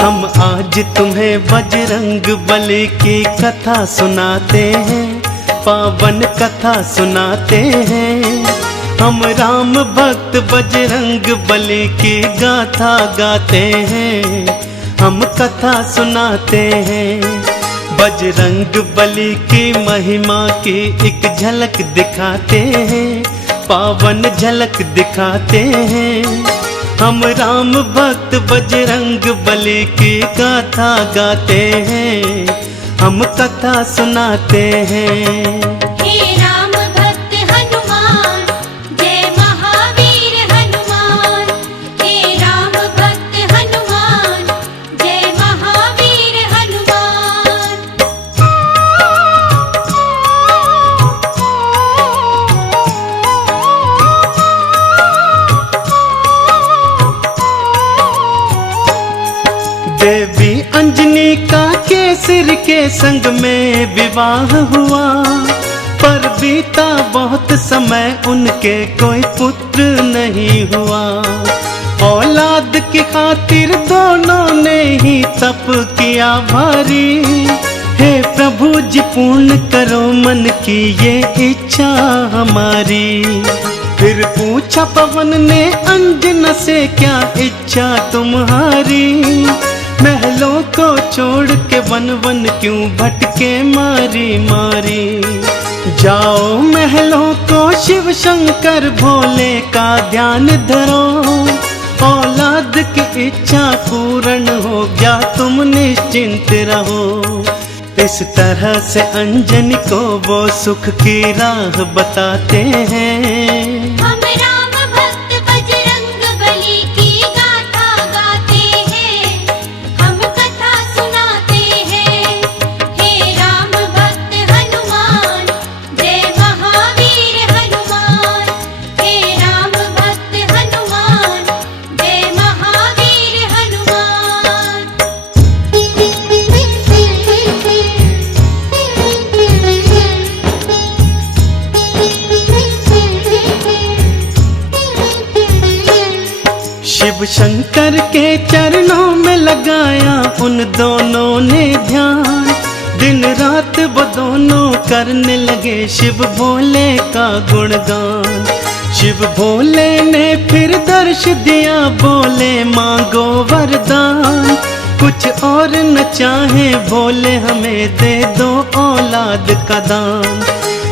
हम आज तुम्हें बजरंग बली की कथा सुनाते हैं, पावन कथा सुनाते हैं। हम राम भक्त बजरंग बली की गाथा गाते हैं, हम कथा सुनाते हैं। बजरंग बली की महिमा की एक झलक दिखाते हैं, पावन झलक दिखाते हैं। हम राम भक्त बजरंग बली की गाथा गाते हैं, हम कथा सुनाते हैं। हे राम भक्त हनुमान, जय महावीर हनुमान। हे राम भक्त हनुमान, जय महावीर हनुमान। देवी अंजनी का केसर के संग में विवाह हुआ, पर बीता बहुत समय उनके कोई पुत्र नहीं हुआ। औलाद की खातिर दोनों ने ही तप किया भारी। हे प्रभु जी पूर्ण करो मन की ये इच्छा हमारी। फिर पूछा पवन ने अंजना से, क्या इच्छा तुम्हारी? महलों को छोड़ के वन वन क्यों भटके मारी मारी। जाओ महलों को शिव शंकर भोले का ध्यान धरो, औलाद की इच्छा पूर्ण हो गया तुम निश्चिंत रहो। इस तरह से अंजनी को वो सुख की राह बताते हैं। हम राम भक्त बजरंग बली की गाथा गाते हैं, हम कथा सुनाते हैं। हे राम भक्त हनुमान, जय महावीर हनुमान। हे राम भक्त हनुमान, जय महावीर हनुमान। शिव शंकर के चरणों में लगाया उन दोनों ने ध्यान। दिन रात वो दोनों करने लगे शिव भोले का गुणगान। शिव भोले ने फिर दर्श दिया, बोले मांगो वरदान। कुछ और न चाहे भोले हमें दे दो औलाद का दान।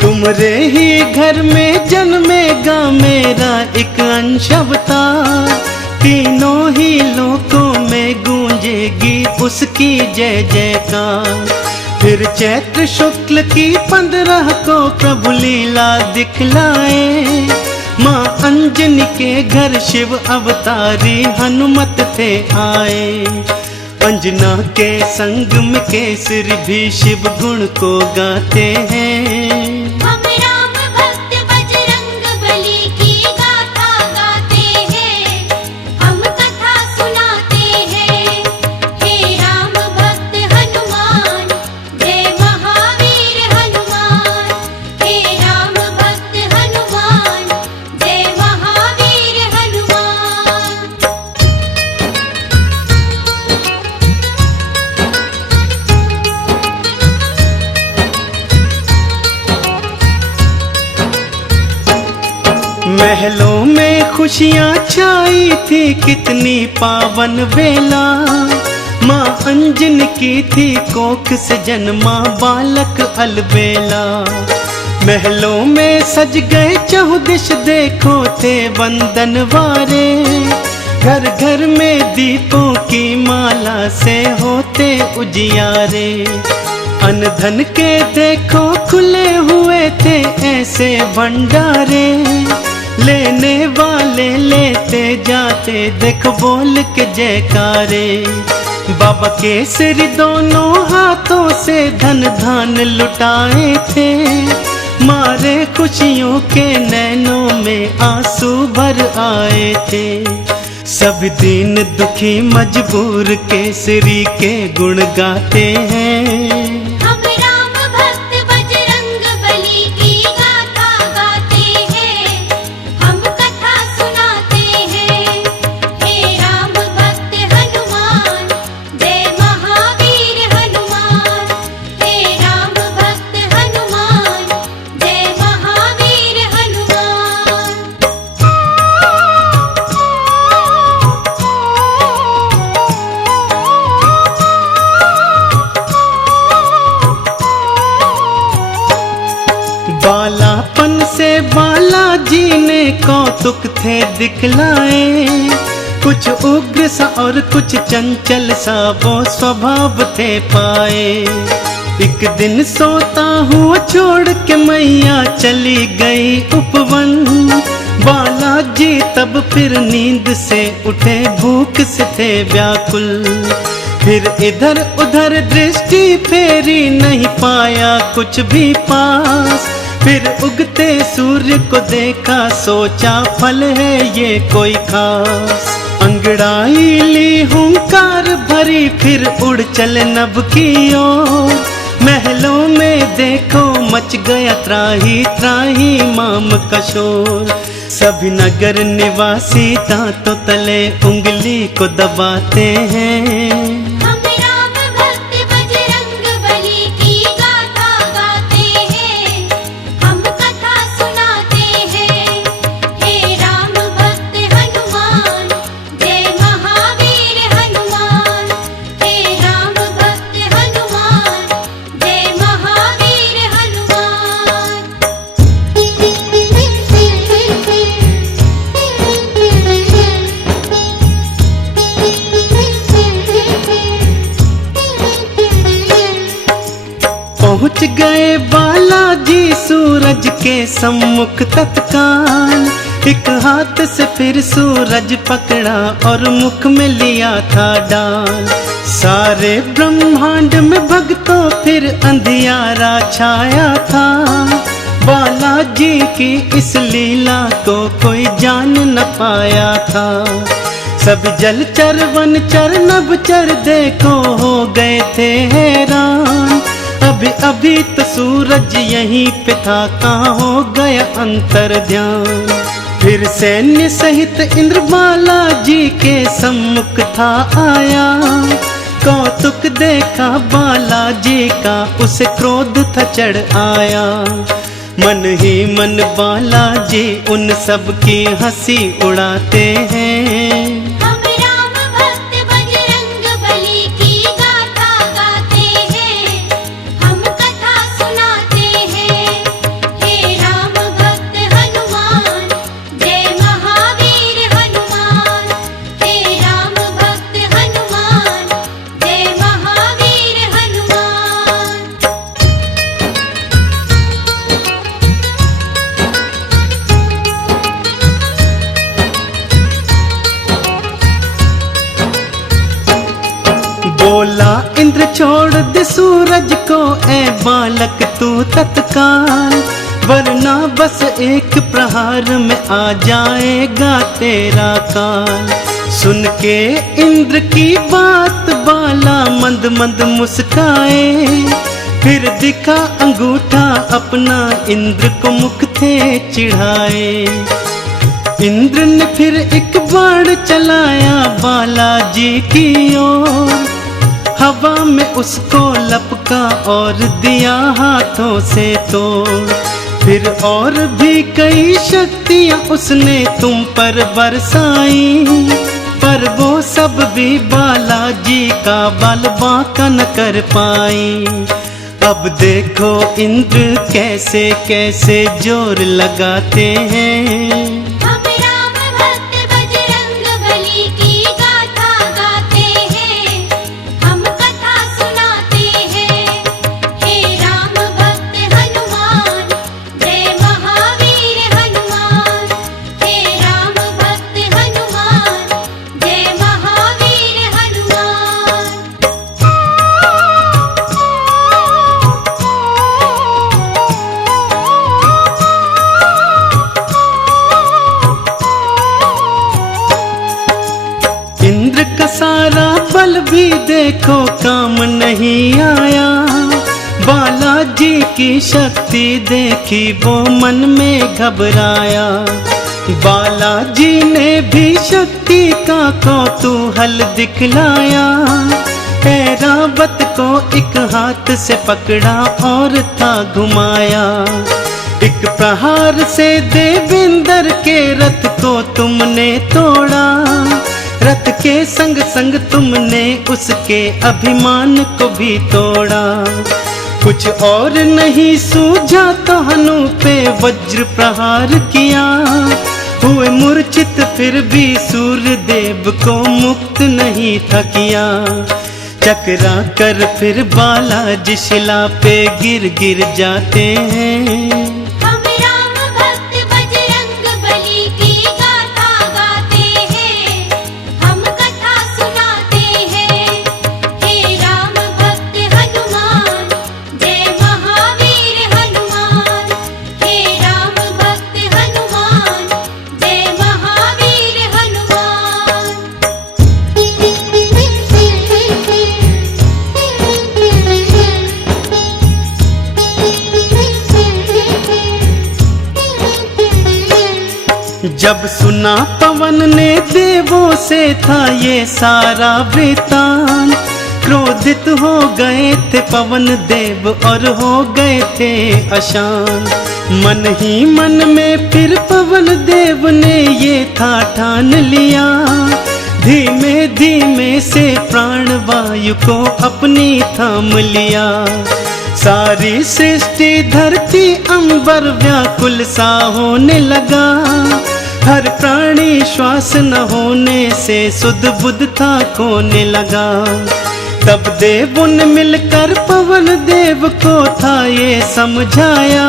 तुम्हारे ही घर में जन्मेगा मेरा एक अंश अवतार। तीनों ही लोकों में गूंजेगी उसकी जय जयकार। फिर चैत्र शुक्ल की 15 को प्रभु लीला दिखलाए। माँ अंजनी के घर शिव अवतारी हनुमत थे आए। अंजना के संग में केसरी भी शिव गुण को गाते हैं। हम राम भक्त बजरंग बली की गाथा गाते हैं, हम कथा सुनाते हैं। हे राम भक्त हनुमान, जय महावीर हनुमान। हे राम भक्त हनुमान, जय महावीर हनुमान। महलों में खुशियाँ छाई थी कितनी पावन बेला। माँ अंजनी की थी कोख से जन्मा बालक अलबेला। महलों में सज गए चहुदिश देखो थे बंदन वारे। घर घर में दीपों की माला से होते उजियारे। अन्न धन के देखो खुले हुए थे ऐसे भंडारे। लेने वाले लेते जाते देख बोल के जयकारे। बाबा केसरी दोनों हाथों से धन धान लुटाए थे। मारे खुशियों के नैनों में आंसू भर आए थे। सब दीन दुखी मजबूर केसरी के गुण गाते हैं। हम राम भक्त बजरंग बली की गाथा गाते हैं, हम कथा सुनाते हैं। हे राम भक्त हनुमान, जी ने कौतुक थे दिखलाए, कुछ उग्र सा और कुछ चंचल सा वो स्वभाव थे पाए। एक दिन सोता हुआ छोड़ के मैया चली गई उपवन, बालाजी तब फिर नींद से उठे, भूख से थे व्याकुल। फिर इधर उधर दृष्टि फेरी, नहीं पाया कुछ भी पास। फिर उगते सूर्य को देखा, सोचा फल है ये कोई खास। अंगड़ाई ली हुंकार भरी, फिर उड़ चले नभ की ओर। महलों में देखो मच गया त्राही त्राही माम का शोर। सभी नगर निवासी दांतों तले उंगली को दबाते हैं। हम राम भक्त बजरंग बली की गाथा गाते हैं, हम कथा सुनाते हैं। हे राम भक्त हनुमान, जय महावीर हनुमान। हे राम भक्त हनुमान, जय महावीर हनुमान। पहुँच गए बालाजी सूरज के सम्मुख तत्काल। एक हाथ से फिर सूरज पकड़ा और मुख में लिया था डाल। सारे ब्रह्मांड में भक्तों फिर अंधियारा छाया था। बालाजी की इस लीला को कोई जान न पाया था। सब जलचर वनचर नभचर देखो हो गए थे हैरान। अभी अभी तो सूरज यहीं पे था, कहाँ हो गया अंतर ध्यान। फिर सैन्य सहित इंद्र बालाजी के सम्मुख था आया। कौतुक देखा बालाजी का, उसे क्रोध था चढ़ आया। मन ही मन बालाजी उन सब की हंसी उड़ाते हैं। हम राम भक्त बजरंग बली की गाथा गाते हैं, हम कथा सुनाते हैं। हे राम भक्त हनुमान, जय महावीर हनुमान। हे राम भक्त हनुमान, जय महावीर हनुमान। बोला इंद्र छोड़ दे सूरज को, ए बालक तू तत्काल। वरना बस एक प्रहार में आ जाएगा तेरा काल। सुन के इंद्र की बात बाला मंद मंद मुस्काए। फिर दिखा अंगूठा अपना, इंद्र को मुख थे चिढ़ाए। इंद्र ने फिर एक बाण चलाया बालाजी की ओर। हवा में उसको लपका और दिया हाथों से तोड़। फिर और भी कई शक्तियां उसने तुम पर बरसाई, पर वो सब भी बालाजी का बल बांका न कर पाई। अब देखो इंद्र कैसे कैसे जोर लगाते हैं। हम राम भक्त बजरंग बली की गाथा गाते हैं, हम कथा सुनाते हैं। हे राम भक्त हनुमान, जय महावीर हनुमान। हे राम भक्त हनुमान, जय महावीर हनुमान। इंद्र का सारा बल भी देखो काम नहीं आया। बालाजी की शक्ति देखी वो मन में घबराया। बालाजी ने भी शक्ति का कौतूहल दिखलाया। ऐरावत को एक हाथ से पकड़ा और था घुमाया। एक प्रहार से देवेंद्र के रथ को तुमने तोड़ा। रथ के संग संग तुमने उसके अभिमान को भी तोड़ा। कुछ और नहीं सूझा तो हनु पे वज्र प्रहार किया, हुए मूर्छित फिर भी सूर्य देव को मुक्त नहीं था किया। चकरा कर फिर बालाजी शिला पे गिर गिर जाते हैं। हम राम भक्त बजरंग बली की गाथा गाते हैं, हम कथा सुनाते हैं। हे राम भक्त हनुमान, जय महावीर हनुमान। हे राम भक्त हनुमान, जय महावीर हनुमान। जब सुना पवन ने देवों से था ये सारा वृतांत, क्रोधित हो गए थे पवन देव और हो गए थे अशांत। मन ही मन में फिर पवन देव ने ये था ठान लिया, धीमे धीमे से प्राण वायु को अपनी थाम लिया। सारी सृष्टि धरती अंबर व्याकुल सा होने लगा, हर प्राणी श्वास न होने से सुध बुध था खोने लगा। तब देवों ने मिलकर पवन देव को था ये समझाया,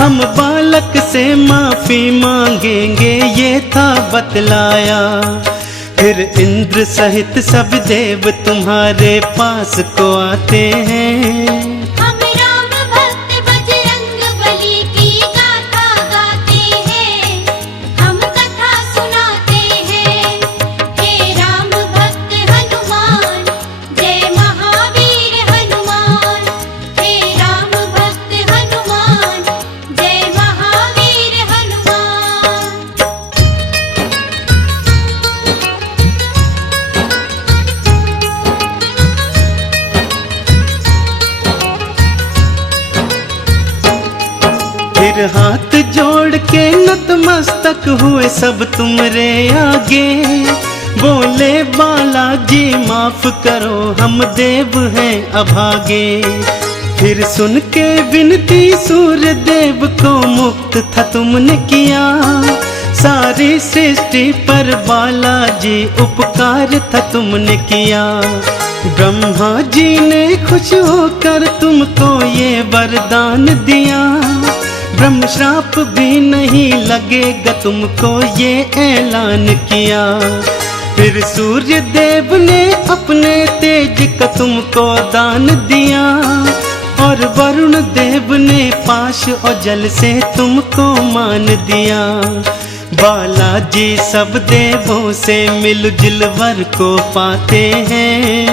हम बालक से माफी मांगेंगे ये था बतलाया। फिर इंद्र सहित सब देव तुम्हारे पास को आते हैं। हम राम भक्त बजरंग बली की गाथा गाते हैं, हम कथा सुनाते हैं। हे राम भक्त हनुमान, जय महावीर हनुमान। हे राम भक्त हनुमान, जय महावीर हनुमान। फिर हाथ जोड़ के नतमस्तक हुए सब तुमरे आगे, बोले बालाजी माफ करो हम देव हैं अभागे। फिर सुन के विनती सूर्य देव को मुक्त था तुमने किया, सारी सृष्टि पर बालाजी उपकार था तुमने किया। ब्रह्मा जी ने खुश होकर तुमको ये वरदान दिया, ब्रह्म श्राप भी नहीं लगेगा तुमको ये ऐलान किया। फिर सूर्य देव ने अपने तेज का तुमको दान दिया, और वरुण देव ने पाश और जल से तुमको मान दिया। बालाजी सब देवों से मिलजुल वर को पाते हैं।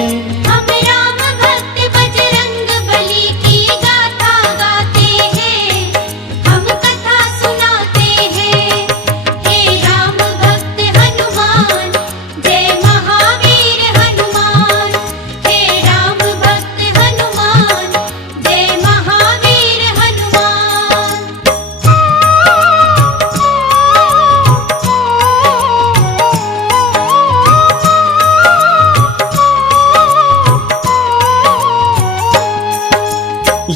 हम राम भक्त बजरंग बली की गाथा गाते हैं, हम कथा सुनाते हैं। हे राम भक्त हनुमान, जय महावीर हनुमान। हे राम भक्त हनुमान, जय महावीर हनुमान।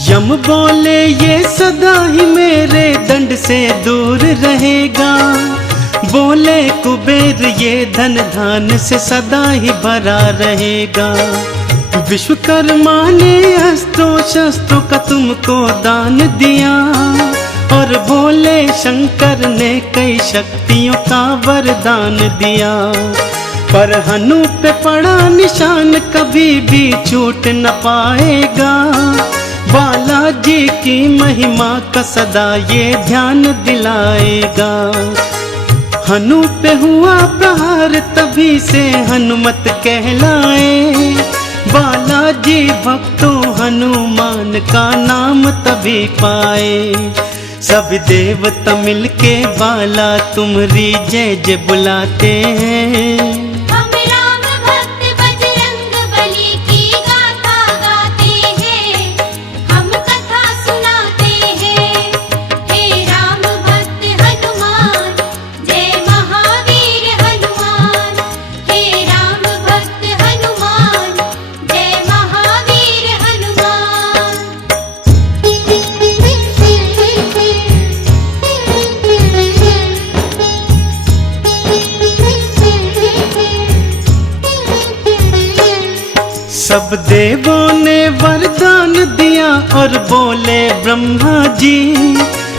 यम बोले ये सदा ही मेरे दंड से दूर रहेगा, बोले कुबेर ये धन धान से सदा ही भरा रहेगा। विश्वकर्मा ने अस्त्रों शस्त्रों का तुमको दान दिया, और भोले शंकर ने कई शक्तियों का वरदान दिया। पर हनु पे पड़ा निशान कभी भी छूट न पाएगा, बालाजी की महिमा का सदा ये ध्यान दिलाएगा। हनु पे हुआ प्रहार तभी से हनुमत कहलाए, बालाजी भक्तों हनुमान का नाम तभी पाए। सब देवता मिलके बाला तुम्हारी जय जय बुलाते हैं। हम राम भक्त बजरंग बली की गाथा गाते हैं, हम कथा सुनाते हैं। हे राम भक्त हनुमान, जय महावीर हनुमान। हे राम भक्त हनुमान, जय महावीर हनुमान। सब देवों ने वरदान दिया और बोले ब्रह्मा जी,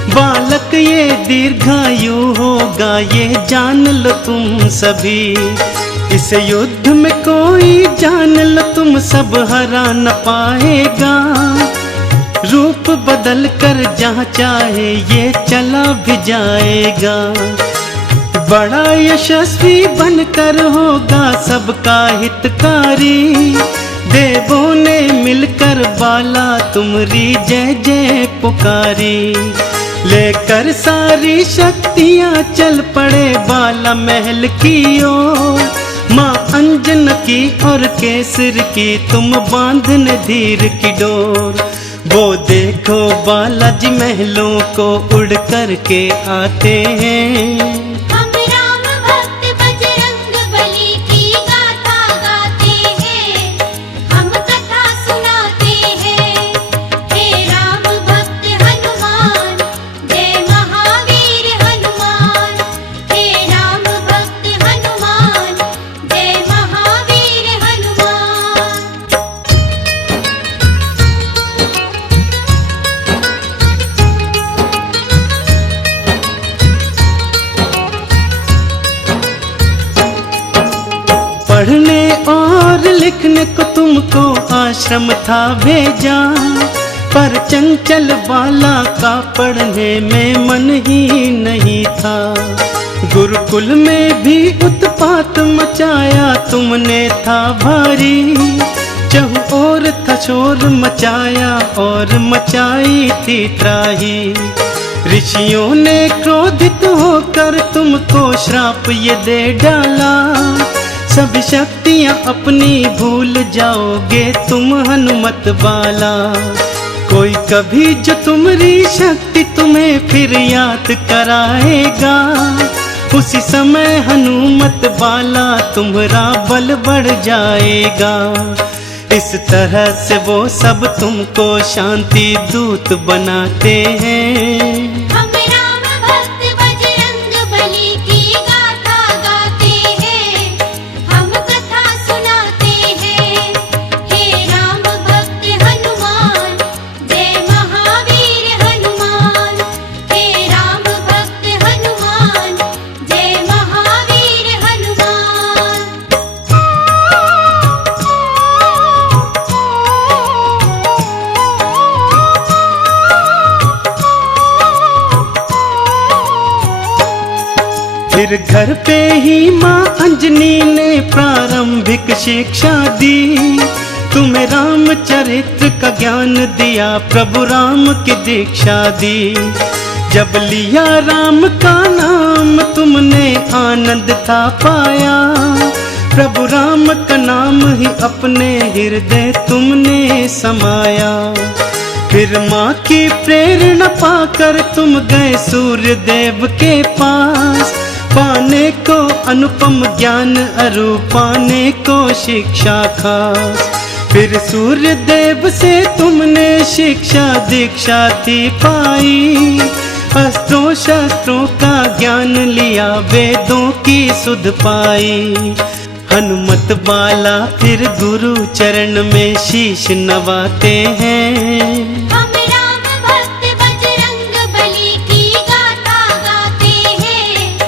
बालक ये दीर्घायु होगा, ये जान लो तुम सभी। इस युद्ध में कोई जान लो तुम सब हरा न पाएगा, रूप बदल कर जहाँ चाहे ये चला भी जाएगा। बड़ा यशस्वी बनकर होगा सबका हितकारी, देवों ने मिलकर बाला तुम्हारी जय जय पुकारी। लेकर सारी शक्तियाँ चल पड़े बाला महल की ओर, माँ अंजन की और केसर की तुम बांधन धीर की डोर। वो देखो बालाजी महलों को उड़ कर के आते हैं, हम राम भक्त बजरंग बली की गाथा गाते हैं, हम कथा सुनाते हैं। हे राम भक्त हनुमान, जय महावीर हनुमान। हे राम भक्त हनुमान, जय महावीर हनुमान। पढ़ने और लिखने को तुमको आश्रम था भेजा, पर चंचल बाला का पढ़ने में मन ही नहीं था। गुरुकुल में भी उत्पात मचाया तुमने था भारी, चहु और था शोर मचाया और मचाई थी त्राही। ऋषियों ने क्रोधित होकर तुमको श्राप ये दे डाला, सभी शक्तियाँ अपनी भूल जाओगे तुम हनुमत बाला। कोई कभी जो तुम्हारी शक्ति तुम्हें फिर याद कराएगा, उसी समय हनुमत बाला तुम्हारा बल बढ़ जाएगा। इस तरह से वो सब तुमको शांति दूत बनाते हैं। हम राम भक्त बजरंग बली की गाथा गाते हैं, हम कथा सुनाते हैं। हे राम भक्त हनुमान, जय महावीर हनुमान। हे राम भक्त हनुमान, जय महावीर हनुमान। फिर घर पे ही माँ अंजनी ने प्रारंभिक शिक्षा दी, तुम्हें रामचरित्र का ज्ञान दिया, प्रभु राम की दीक्षा दी। जब लिया राम का नाम तुमने आनंद था पाया, प्रभु राम का नाम ही अपने हृदय तुमने समाया। फिर माँ की प्रेरणा पाकर तुम गए सूर्य देव के पास, पाने को अनुपम ज्ञान अरु पाने को शिक्षा खास। फिर सूर्य देव से तुमने शिक्षा दीक्षा थी पाई, अस्त्रों शस्त्रों का ज्ञान लिया, वेदों की सुध पाई। हनुमत बाला फिर गुरु चरण में शीश नवाते हैं। हम राम भक्त बजरंग बली की गाथा गाते हैं,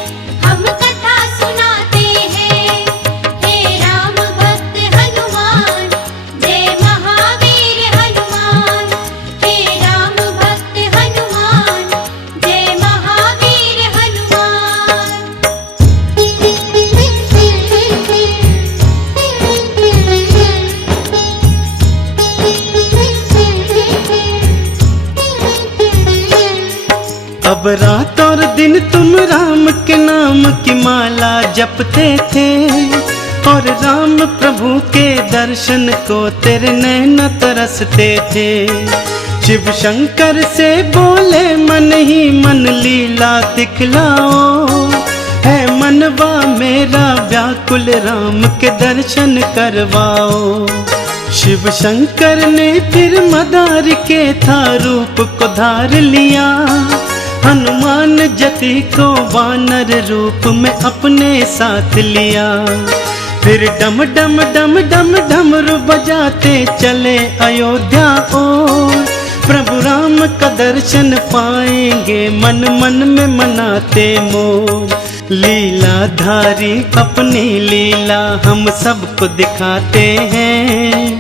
हम कथा सुनाते हैं। हे राम भक्त हनुमान, जय महावीर हनुमान। हे राम भक्त हनुमान, जय महावीर हनुमान। अब रात और दिन तुम राम के नाम की माला जपते थे, और राम प्रभु के दर्शन को तेरे नैन तरसते थे। शिव शंकर से बोले मन ही मन लीला दिखलाओ, है मनवा मेरा व्याकुल राम के दर्शन करवाओ। शिव शंकर ने फिर मदार के था रूप को धार लिया, हनुमान जति को वानर रूप में अपने साथ लिया। फिर डम डम डम डम डमरू बजाते चले अयोध्या ओर। प्रभु राम का दर्शन पाएंगे मन मन में मनाते मोर। लीलाधारी अपनी लीला हम सबको दिखाते हैं।